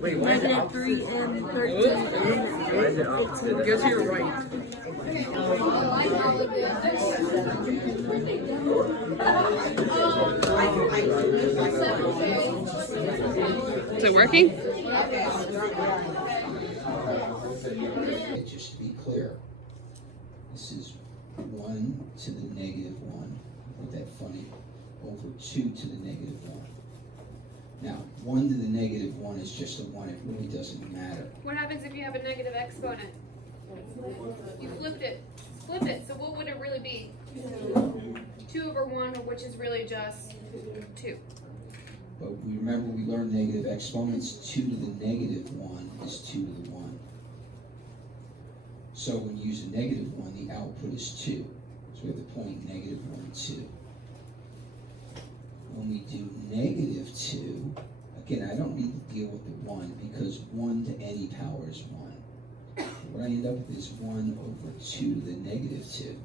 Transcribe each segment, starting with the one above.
Wait, why is it Negative opposite? 3 and 13. Why is it opposite? Guess you're right. Is it working? Just to be clear, this is 1 to the negative 1, with that funny, over 2 to the negative 1. Now, 1 to the negative 1 is just a 1, it really doesn't matter. What happens if you have a negative exponent? You flipped it. Flip it. So what would it really be? 2 over 1, which is really just 2. But we remember we learned negative exponents, 2 to the negative 1 is 2 to the 1. So when you use a negative 1, the output is 2. So we have the point negative 1, 2. When we do negative 2, again, I don't need to deal with the 1 because 1 to any power is 1. What I end up with is 1 over 2 to the negative 2.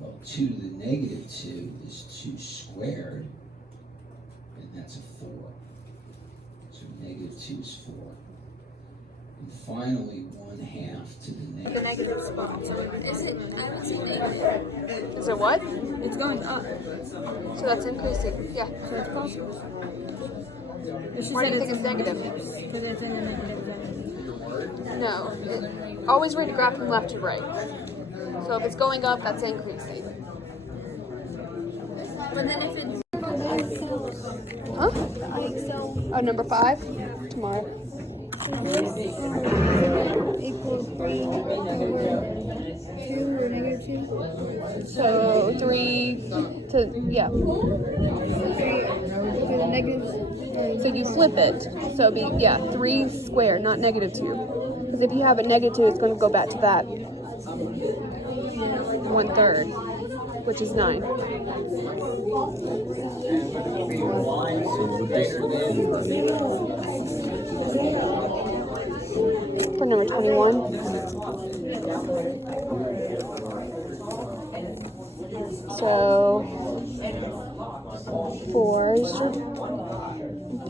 Well, 2 to the negative 2 is 2 squared, and that's a 4. So negative 2 is 4. And finally, 1/2 to the negative. The negative spot. Is it? I don't see negative. Is it what? It's going up. So that's increasing. Yeah. So it's positive. Why do you think it's negative? Because it's in a negative value. No. Always read the graph from left to right. So if it's going up, that's increasing. But then if it's Huh? Oh, number 5? Tomorrow. equals 3 over 2 or negative 2? So 3 to, yeah. 3 to the negative. So you flip it. So it'd be, yeah, 3 squared, not negative 2. Because if you have a negative 2, it's going to go back to that 1/3, which is 9. For number 21. So 4 is D.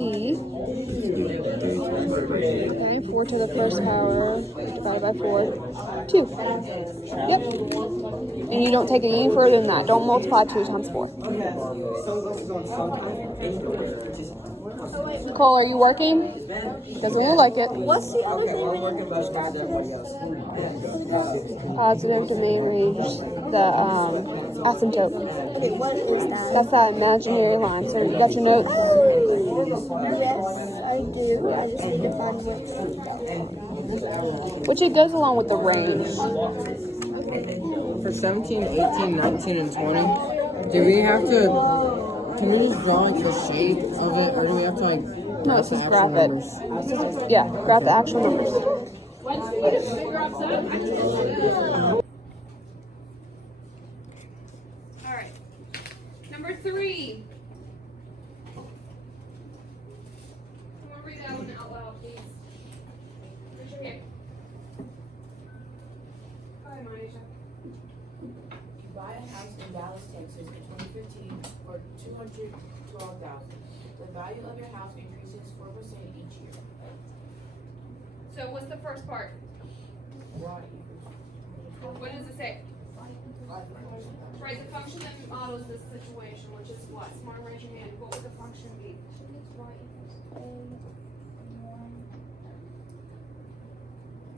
Okay, 4 to the first power divided by 4. 2. Yep. And you don't take it any further than that. Don't multiply 2 times 4. Nicole, are you working? Doesn't look like it. What's the other thing? Positive domain range, the asymptote. Okay, what is that? That's that imaginary line. So you got your notes? Yes, I do. I just need to find what. Which it goes along with the range. For 17, 18, 19, and 20, do we have to, can we just draw like the shape of it, or do we have to like, No, it's just graph it. Yeah, graph the actual numbers. All right. Number 3. Someone read that one out loud, please. Raise your hand. Go ahead, Monisha. You buy a house in Dallas, Texas in 2015 for $212,000. The value of your house increases 4% each year. So what's the first part? Why? What does it say? Right, the function that models this situation, which is what? Someone raise your hand. What would the function be?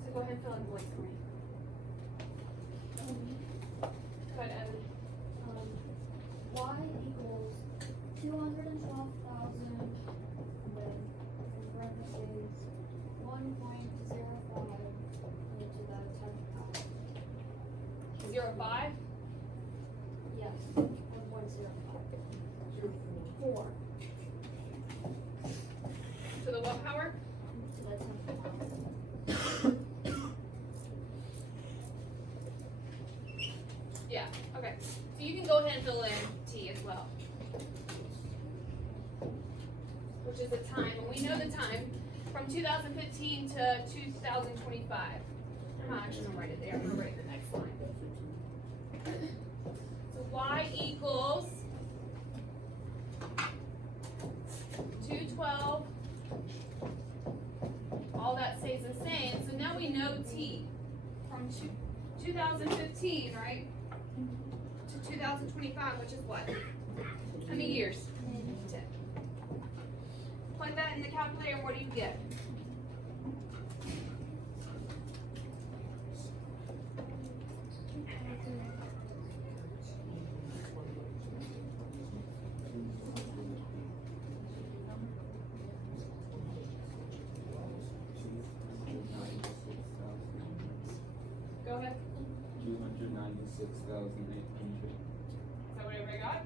So go ahead and fill in the blanks for me. Go ahead, Evan. Y equals 212,000 with parentheses 1.05 into the 10th power. 0.5? Yes, 1.05. 4 To the what power? to the 10th power. Yeah, okay. So you can go ahead and fill in T as well. Which is the time, and we know the time from 2015 to 2025. I'm not actually gonna write it there, I'm gonna write it the next line. So Y equals 212. All that stays the same. So now we know T from 2015, right? To 2025, which is what? How many years? 10. Plug that in the calculator, what do you get? Go ahead. 296,800. Is that what everybody got?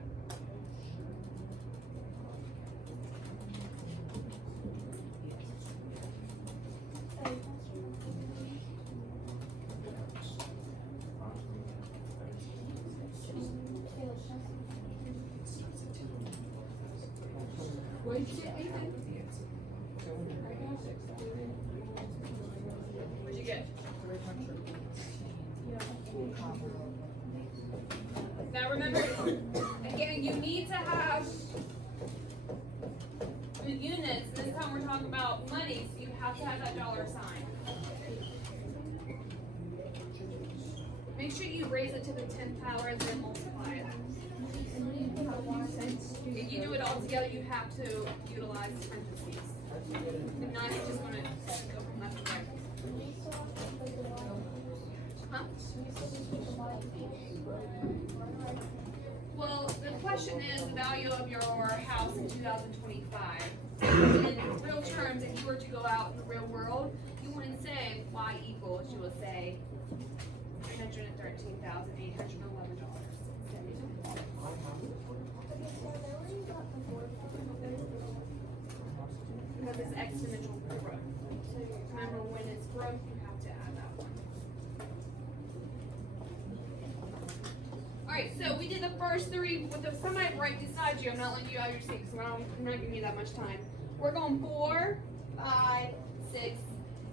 What did you get, Ethan? What'd you get? Now remember, again, you need to have the units. This time we're talking about money, so you have to have that dollar sign. Make sure you raise it to the 10th power and then multiply it. If you do it all together, you have to utilize parentheses. If not, it's just going to go from left to right. Huh? Well, the question is the value of your house in 2025. In real terms, if you were to go out in the real world, you wouldn't say Y equals, you would say $313,811. Because it's exponential growth. So remember, when it's growth, you have to add that one. Alright, so we did the first three with somebody right beside you. I'm not letting you out of your seat because I'm not giving you that much time. We're going 4, 5, 6,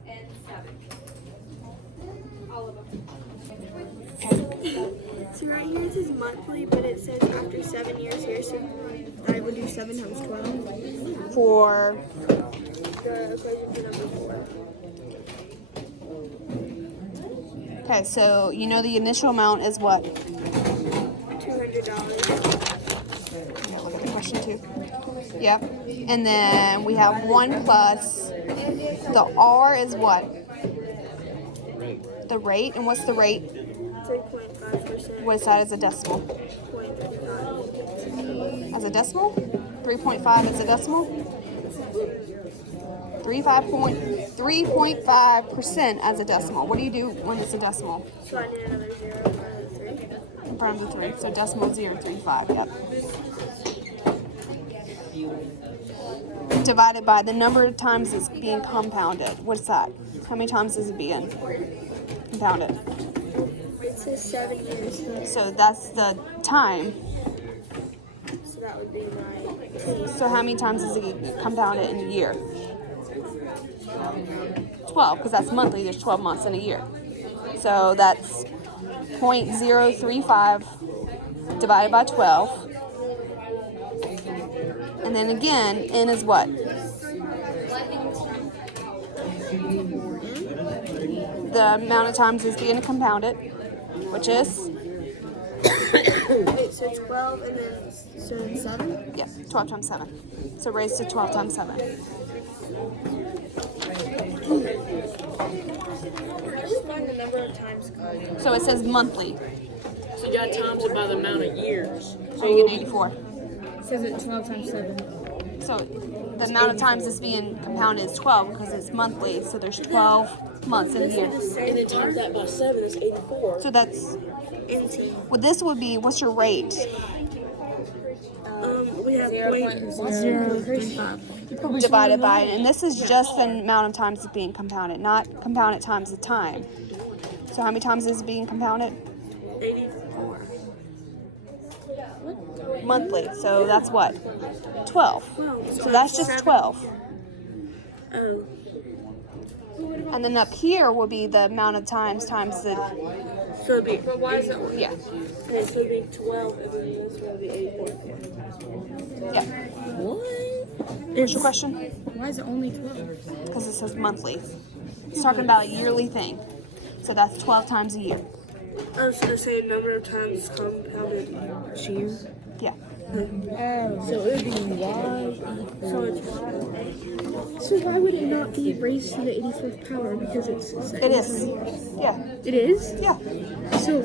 and 7. All of them. So right here it says monthly, but it says after 7 years here, so I would do 7 times 12. For The equation for number 4. okay, so you know the initial amount is what? $200. Yeah, look at the question too. Yep. And then we have 1 plus the R is what? The rate. And what's the rate? 3.5%. What is that as a decimal? 0.35. As a decimal? 3.5 as a decimal? 3.5% as a decimal. What do you do when it's a decimal? So I need another 0 In front of the 3. So decimal 0.35. Yep. Divided by the number of times it's being compounded. What's that? How many times is it being compounded? It says 7 years. So that's the time. So that would be my T. So how many times is it compounded in a year? 12, because that's monthly. There's 12 months in a year. So that's 0.035 divided by 12. And then again, N is what? The amount of times it's being compounded, which is? Wait, so 12 and then 7? Yeah, 12 times 7. So raised to 12 times 7. Just find the number of times. So it says monthly. So you got times it by the amount of years. So you get 84. It says it 12 times 7. So the amount of times it's being compounded is 12 because it's monthly. So there's 12 months in a year. And then times that by 7 is 84. So that's, NT. well, this would be, what's your rate? We have 0.035. Divided by, and this is just the amount of times it's being compounded, not compounded times the time. So how many times is it being compounded? 84. Monthly. So that's what? 12. So that's just 12. Oh. And then up here will be the amount of times the, So it'd be, but why is it? yeah. Okay, so it'd be 12 and then this one would be 84. Yeah. What? What's your question? Why is it only 12? Because it says monthly. It's talking about a yearly thing. So that's 12 times a year. Oh, so the same number of times compounded each year? Yeah. So it would be y. So it's y. So why would it not be raised to the 85th power? Because it's It is. Yeah. It is? Yeah. So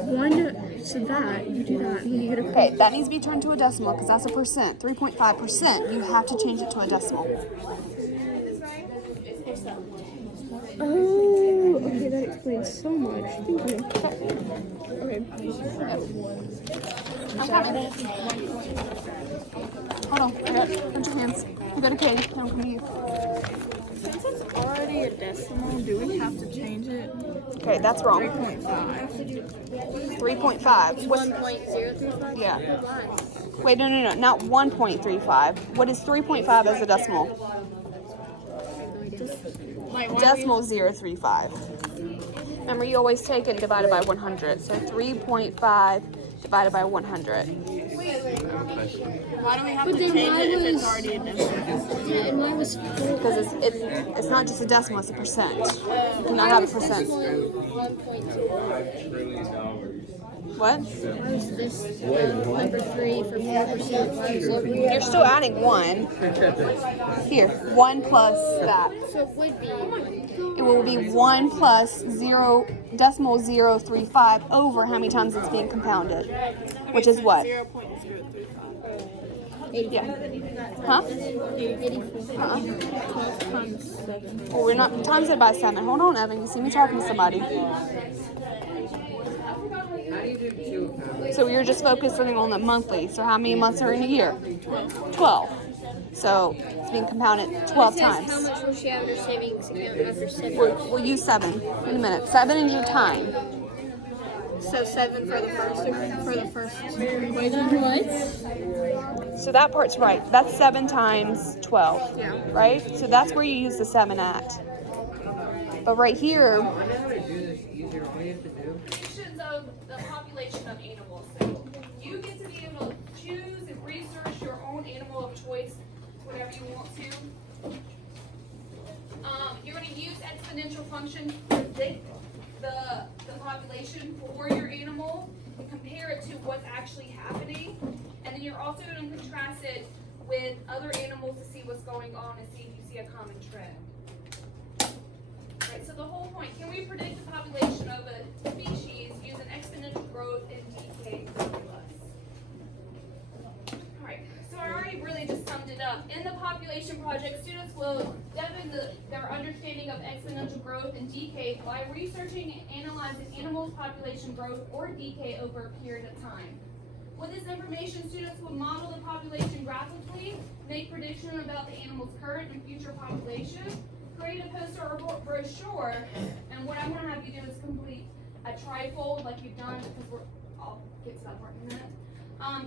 so that, you do that, and then you get a Okay, that needs to be turned to a decimal because that's a percent. 3.5%. You have to change it to a decimal. Oh, okay, that explains so much. Thank you. Okay. Hold on. Put your hands. You go to Katie. Don't come to you. Since it's already a decimal, do we have to change it? Okay, that's wrong. 3.5. 3.5. What's 1.035? Yeah. Wait, no. Not 1.35. What is 3.5 as a decimal? Decimal 0.35. Remember, you always take it divided by 100. So 3.5 divided by 100. Why do we have to change it if it's already a decimal? Yeah, and mine was 4. Because it's not just a decimal, it's a percent. You cannot have a percent. 1.2. What? Why was this number 3 for 4%? Why was it? You're still adding 1. Here, 1 plus that. So it would be. It will be 1 plus 0, decimal 0.35 over how many times it's being compounded. Which is what? 0.035. Yeah. Huh? 84. 12 times 7. Well, we're not times it by 7. Hold on, Evan. You see me talking to somebody. So you're just focusing on the monthly. So how many months are in a year? 12. So it's being compounded 12 It says how times. much will she have in her savings account after 7 We'll use 7 in a minute. 7 in your time. So 7 for the first equation. What? So that part's right. That's 7 times 12. Yeah. Right? So that's where you use the 7 at. But right here, I know how to do this easier. All you have to do. Predictions of the population of animals. So you get to be able to choose and research your own animal of choice, whatever you want to. You're going to use exponential function to predict the population for your animal and compare it to what's actually happening. And then you're also going to contrast it with other animals to see what's going on and see if you see a common trend. Right, so the whole point, can we predict the population of a species using exponential growth and decay formulas? Alright, so I already really just summed it up. In the population project, students will deepen their understanding of exponential growth and decay by researching and analyzing animals' population growth or decay over a period of time. With this information, students will model the population graphically, make prediction about the animal's current and future population, create a poster or brochure, and what I'm going to have you do is complete a trifold like you've done, because I'll get to that part in a minute.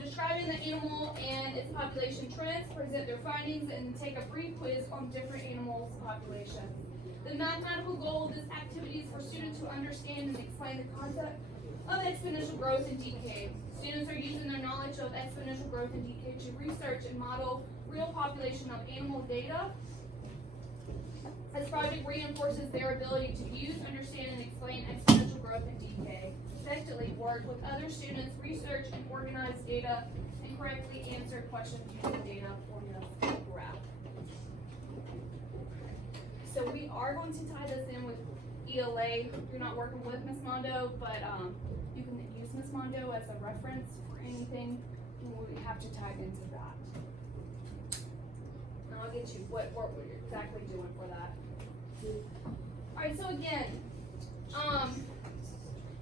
Describing the animal and its population trends, present their findings, and take a brief quiz on different animals' populations. The mathematical goal of this activity is for students to understand and explain the concept of exponential growth and decay. Students are using their knowledge of exponential growth and decay to research and model real population of animal data. This project reinforces their ability to use, understand, and explain exponential growth and decay, effectively work with other students, research and organize data, and correctly answer questions using data formulas and graph. So we are going to tie this in with ELA. You're not working with Ms. Mondo, but you can use Ms. Mondo as a reference for anything. We have to tie it into that. And I'll get you what we're exactly doing for that. Alright, so again,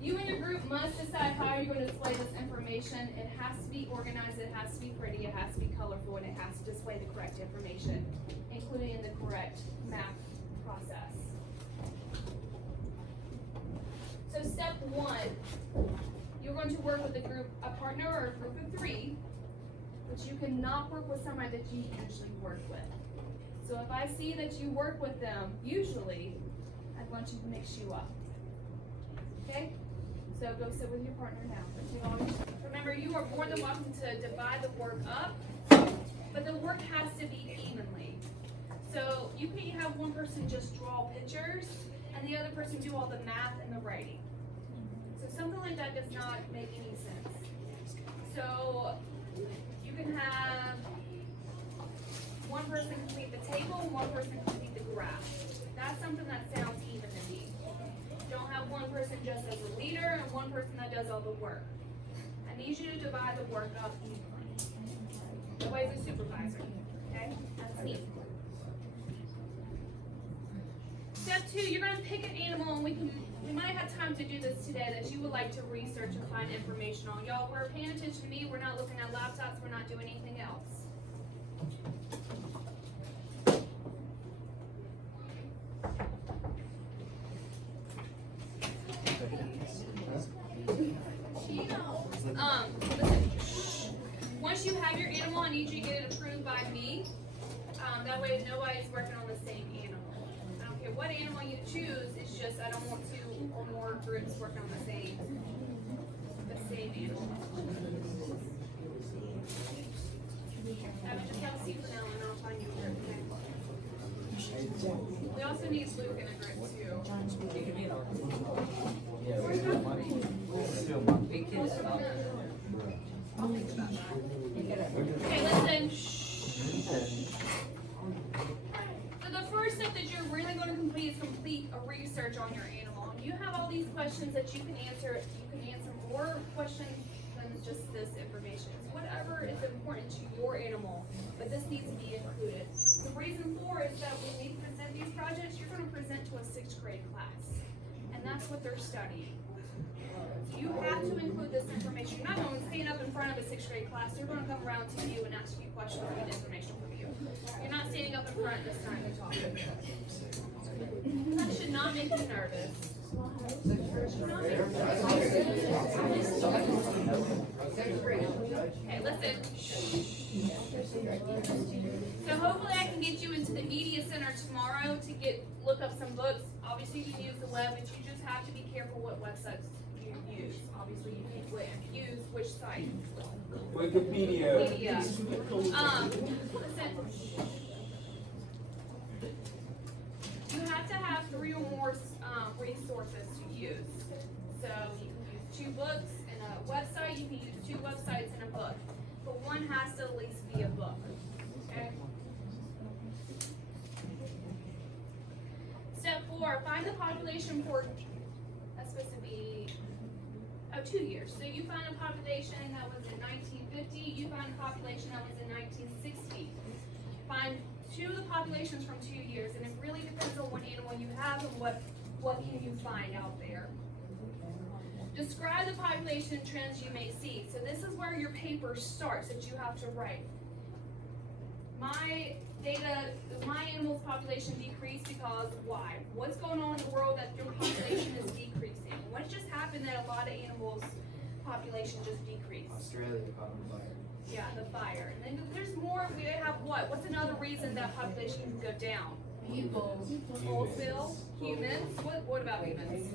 you and your group must decide how you're going to display this information. It has to be organized, it has to be pretty, it has to be colorful, and it has to display the correct information, including the correct math process. So step 1, you're going to work with a partner or a group of 3, but you cannot work with somebody that you usually work with. So if I see that you work with them, usually, I want you to mix you up. Okay? So go sit with your partner now. Remember, you are more than welcome to divide the work up, but the work has to be evenly. person just draw pictures and the other person do all the math and the writing. So something like that does not make any sense. So you can have one person complete the table and one person complete the graph. That's something that sounds even to me. Don't have one person just as a leader and one person that does all the work. I need you to divide the work up evenly. Nobody's a supervisor, okay? That's neat. Step 2, you're gonna pick an animal, and we might have time to do this today, that you would like to research and find information on. Y'all, we're paying attention to me, we're not looking at laptops, we're not doing anything else. Listen, once you have your animal, I need you to get it approved by me. That way nobody's working on the same animal. I don't care what animal you choose, it's just I don't want 2 or more groups working on the same animal. I would just have a seat for now and I'll find you a group, okay? We also need Luke in a group too. You can be in our. Yeah, we're doing money. Still monkey kids. Okay, listen. So the first step that you're really going to complete is complete a research on your animal. And you have all these questions that you can answer. You can answer more questions than just this information. It's whatever is important to your animal, but this needs to be included. The reason for is that when we present these projects, you're going to present to a 6th grade class, and that's what they're studying. So you have to include this information. You're not going to stand up in front of a 6th grade class. They're going to come around to you and ask you questions and get information from you. You're not standing up in front this time to talk. That should not make you nervous. Okay, listen. So hopefully I can get you into the media center tomorrow to look up some books. Obviously you can use the web, but you just have to be careful what websites you use. Obviously you can't use which site. Wikipedia. Listen. You have to have 3 or more resources to use. So you can use 2 books and a website. You can use 2 websites and a book. But one has to at least be a book. Okay? Step 4, find the population for, that's supposed to be, 2 years. So you find a population that was in 1950, you find a population that was in 1960. Find 2 of the populations from 2 years, and it really depends on what animal you have and what can you find out there. Describe the population trends you may see. So this is where your paper starts that you have to write. My animal's population decreased because why? What's going on in the world that your population is decreasing? What just happened that a lot of animals' population just decreased? Australia caught on fire. Yeah, the fire. And then there's more. We have what? What's another reason that population can go down? People. Oil spill, humans. What about humans?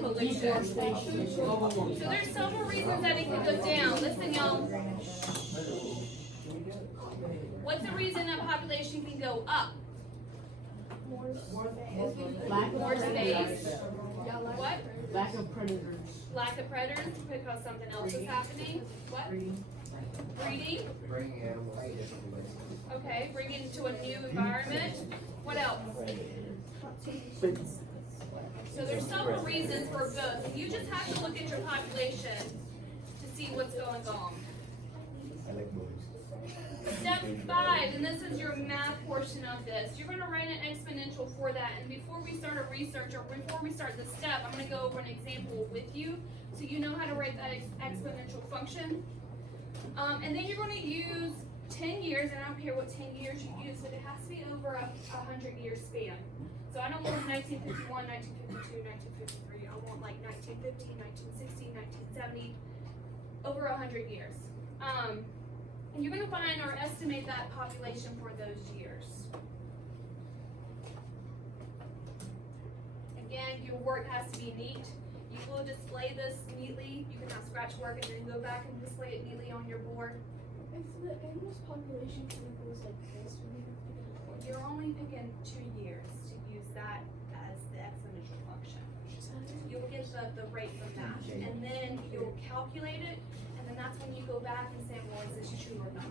Pollution. So there's several reasons that it can go down. Listen, y'all. What's the reason that population can go up? More space. What? Lack of predators. Lack of predators because something else is happening. What? Breeding. Bringing animals to different places. Okay, bring it into a new environment. What else? So there's several reasons for both. And you just have to look at your population to see what's going on. Step 5, and this is your math portion of this. You're going to write an exponential for that. And before we start a research or before we start the step, I'm going to go over an example with you so you know how to write that exponential function. And then you're going to use 10 years, and I don't care what 10 years you use, but it has to be over a 100-year span. So I don't want 1951, 1952, 1953. I want like 1950, 1960, 1970, over 100 years. And you're going to find or estimate that population for those years. Again, your work has to be neat. You will display this neatly. You can have scratch work and then go back and display it neatly on your board. if the animal's population kind of goes like this, when you pick it up, You're only picking 2 years to use that as the exponential function. You'll get the rate from that, and then you'll calculate it, and then that's when you go back and say, well, is this true or not?